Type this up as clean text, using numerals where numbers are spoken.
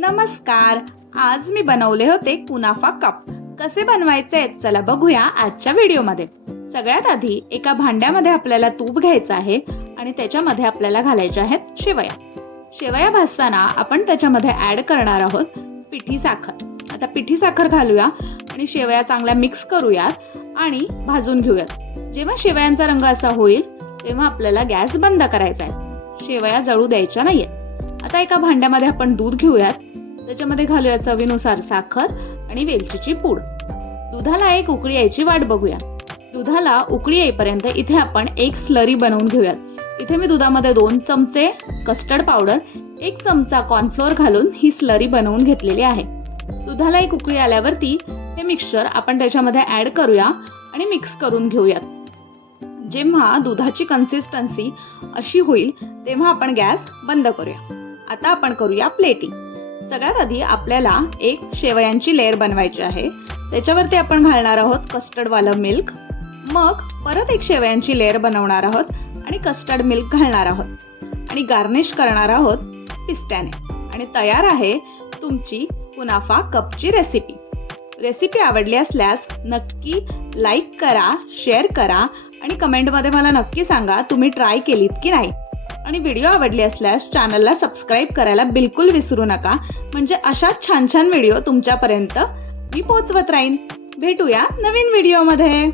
नमस्कार. आज मी बनवले होते कुनाफा कप. कसे बनवायचे चला बघूया आजच्या व्हिडिओमध्ये. सगळ्यात आधी एका भांड्यामध्ये आपल्याला तूप घ्यायचं आहे आणि त्याच्यामध्ये आपल्याला घालायच्या आहेत शेवया. शेवया भाजताना आपण त्याच्यामध्ये ऍड करणार आहोत पिठी साखर. आता पिठी साखर घालूया आणि शेवया चांगल्या मिक्स करूयात आणि भाजून घेऊयात. जेव्हा शेवयांचा रंग असा होईल तेव्हा आपल्याला गॅस बंद करायचा आहे. शेवया जळू द्यायच्या नाहीयेत. आता एका भांड्यामध्ये आपण दूध घेऊयात. त्याच्यामध्ये घालूया चवीनुसार साखर आणि वेलचीची पूड. दुधाला एक उकळी यायची वाट बघूया. दुधाला उकळी येईपर्यंत इथे आपण एक स्लरी बनवून घेऊयात. इथे मी दुधामध्ये 2 चमचे कस्टर्ड पावडर, 1 चमचा कॉर्नफ्लोअर घालून ही स्लरी बनवून घेतलेली आहे. दुधाला एक उकळी आल्यावरती हे मिक्सचर आपण त्याच्यामध्ये ऍड करूया आणि मिक्स करून घेऊयात. जेव्हा दुधाची कन्सिस्टन्सी अशी होईल तेव्हा आपण गॅस बंद करूया. आता आपण करूया प्लेटिंग. सगळ्यात आधी आपल्याला एक शेवयांची लेयर बनवायची आहे. त्याच्यावरती आपण घालणार आहोत कस्टर्ड वाला मिल्क. मग परत एक शेवयांची लेयर बनवणार आहोत आणि कस्टर्ड मिल्क घालणार आहोत आणि गार्निश करणार आहोत पिस्त्याने. आणि तयार आहे तुमची कुनाफा कपची रेसिपी. रेसिपी आवडली असल्यास नक्की लाईक करा, शेअर करा आणि कमेंटमध्ये मला नक्की सांगा तुम्ही ट्राय केलीत की नाही. आणि व्हिडिओ आवडली असल्यास चॅनलला सबस्क्राईब करायला बिलकुल विसरू नका, म्हणजे अशाच छान छान व्हिडिओ तुमच्यापर्यंत मी पोहोचवत राहीन. भेटूया नवीन व्हिडिओमध्ये.